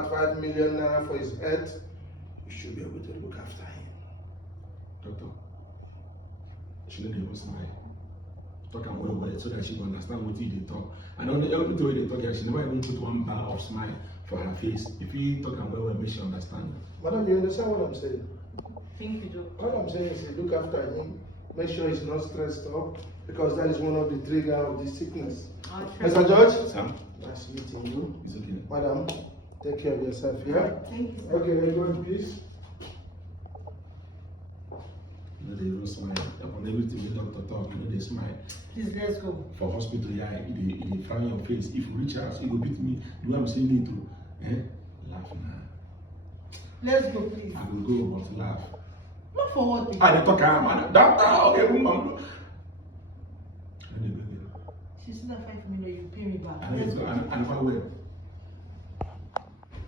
out 5 million naira for his health, you should be able to look after him. Doctor, she don't give us smile. Talk and well so that she will understand what they talk. And on the every way they talk, she never even put one bar of smile for her face. If you talk and well, make she understand. Madam, you understand what I'm saying? Thank you, Doctor. What I'm saying is you look after him, make sure he's not stressed up, because that is one of the triggers of the sickness. Mr. George, Sam, nice meeting you. it's okay. Madam, take care of yourself, yeah? Thank you, sir. Okay, then go in peace. You know, they don't smile. Upon everything the doctor talk, you know, they smile. Please, let's go. For hospital, yeah, it frown your face. If you reach out, it will beat me. Do I'm saying it to, laugh now. Let's go, please. I will go, but laugh. Not for what? I talk, man. Doctor, okay, woman. She said that 5 million, you pay me back. And Let's go. if I will.